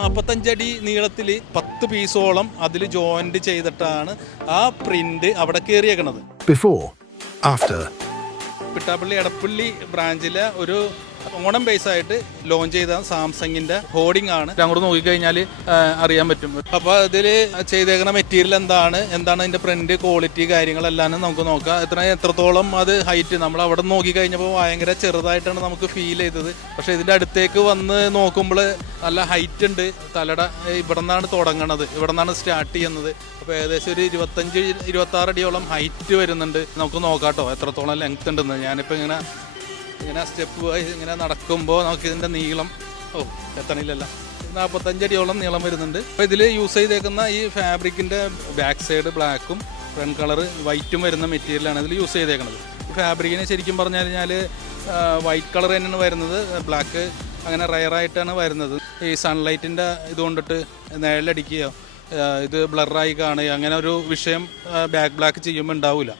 45 അടി നീളത്തിൽ 10 പീസോളം അതിൽ ജോയിന്റ് ചെയ്തിട്ടാണ് ആ പ്രിന്റ് അവിടെ കയറിയേക്കണത്. Before, after. പിട്ടാപ്പള്ളി എടപ്പള്ളി ബ്രാഞ്ചിലെ ഒരു ഓണം ബേസ് ആയിട്ട് ലോഞ്ച് ചെയ്ത സാംസങ്ങിന്റെ ഹോർഡിംഗ് ആണ്. അങ്ങോട്ട് നോക്കിക്കഴിഞ്ഞാൽ അറിയാൻ പറ്റും. അപ്പോൾ അതിൽ ചെയ്തേക്കുന്ന മെറ്റീരിയൽ എന്താണ് അതിന്റെ പ്രിന്റ് ക്വാളിറ്റി കാര്യങ്ങളെല്ലാം നമുക്ക് നോക്കാം. എത്രത്തോളം അത് ഹൈറ്റ് നമ്മൾ അവിടെ നോക്കിക്കഴിഞ്ഞപ്പോൾ ഭയങ്കര ചെറുതായിട്ടാണ് നമുക്ക് ഫീൽ ചെയ്തത്. പക്ഷേ ഇതിന്റെ അടുത്തേക്ക് വന്ന് നോക്കുമ്പോൾ നല്ല ഹൈറ്റ് ഉണ്ട്. തലയുടെ ഇവിടെ നിന്നാണ് തുടങ്ങണത്, ഇവിടെ നിന്നാണ് സ്റ്റാർട്ട് ചെയ്യുന്നത്. അപ്പോൾ ഏകദേശം ഒരു 25-26 അടിയോളം ഹൈറ്റ് വരുന്നുണ്ട്. നമുക്ക് നോക്കാട്ടോ എത്രത്തോളം ലെങ്ത് ഉണ്ടെന്ന്. ഞാനിപ്പോൾ ഇങ്ങനെ സ്റ്റെപ്പ് വൈസ് ഇങ്ങനെ നടക്കുമ്പോൾ നമുക്ക് ഇതിൻ്റെ നീളം എത്തണില്ലല്ലോ, 45 അടിയോളം നീളം വരുന്നുണ്ട്. അപ്പോൾ ഇതിൽ യൂസ് ചെയ്തേക്കുന്ന ഈ ഫാബ്രിക്കിൻ്റെ ബാക്ക് സൈഡ് ബ്ലാക്കും ഫ്രണ്ട് കളർ വൈറ്റും വരുന്ന മെറ്റീരിയലാണ് ഇതിൽ യൂസ് ചെയ്തേക്കുന്നത്. ഫാബ്രിക്കിന് ശരിക്കും പറഞ്ഞു കഴിഞ്ഞാൽ വൈറ്റ് കളർ തന്നെയാണ് വരുന്നത്, ബ്ലാക്ക് അങ്ങനെ റയറായിട്ടാണ് വരുന്നത്. ഈ സൺലൈറ്റിൻ്റെ ഇതുകൊണ്ടിട്ട് നിഴലടിക്കുകയോ ഇത് ബ്ലറായി കാണുകയോ അങ്ങനെ ഒരു വിഷയം ബാക്ക് ബ്ലാക്ക് ചെയ്യുമ്പോൾ ഉണ്ടാവില്ല.